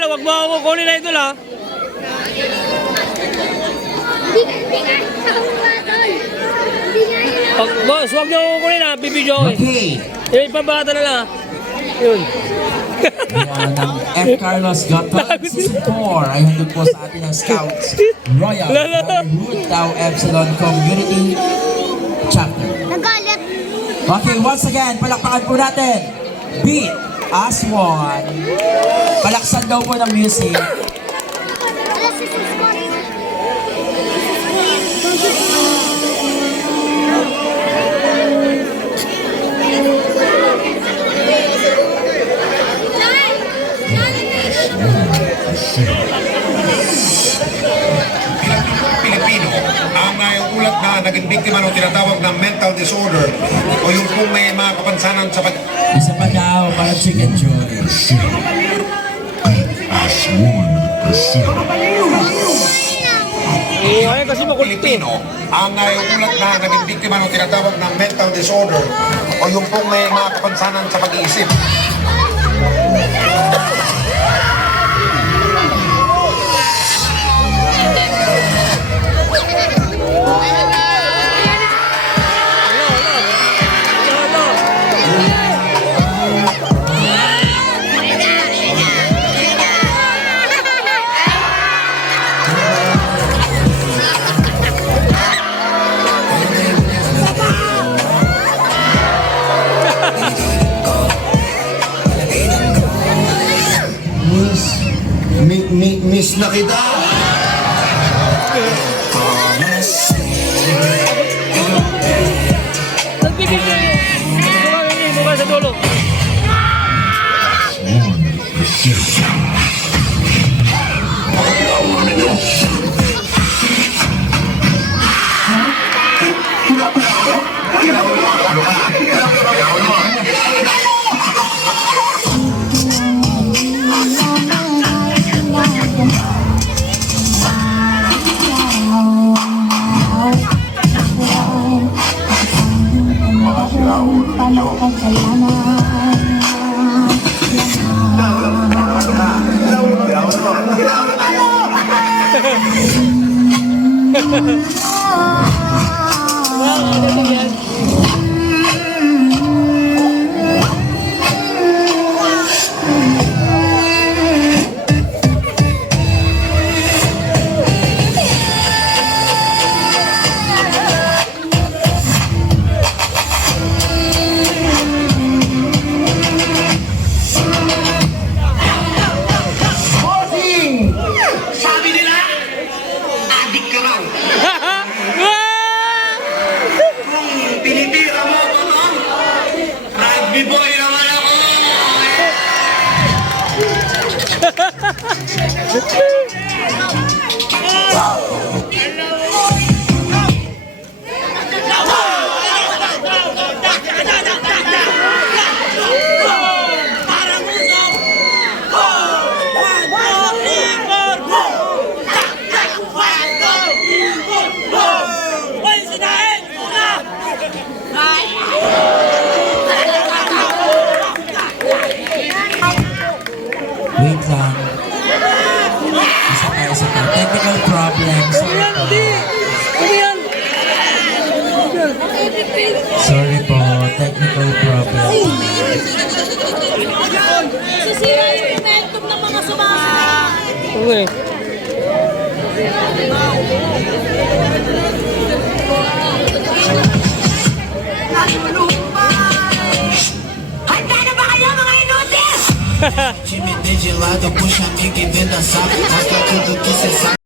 Idol, huwag mo ako kunin na Idol, ha? Boss, huwag niyo ako kunin, ha? Bibidyo ako, eh. Okay. Ipabata na lang, ha? Yun. Yan ang F. Carlos Gatot Season 4 ay handog po sa atin ng Scouts Royal Brotherhood Tau Epsilon Community Chapter. Nagalit. Okay, once again, palakpakan po natin. Beat as one. Palaksan daw po ng music. Alas, sis ko rin. Pilipino ang ulat na naging biktima ng tinatawag na mental disorder o yung kung may mga kapansanan sa pag... Isa pa daw para Chicken Joy. Ay, kasi makulit, eh. Pilipino ang ulat na naging biktima ng tinatawag na mental disorder o yung kung may mga kapansanan sa pag-iisip. Miss na kita! Nagbibigay yun. Mukha sa dulo. Sabi nila, adik ka raw. Kung tinitira mo ako, no? Rugby boy naman ako. Wait lang. Isa pa. Technical problems. Sorry po, technical problems. Sisira yung momentum ng mga sumasayaw. Okay. Handa na ba kayo mga inutil? Time de gelado, puxa amiga e venda saco. Mostra tudo que cê sabe.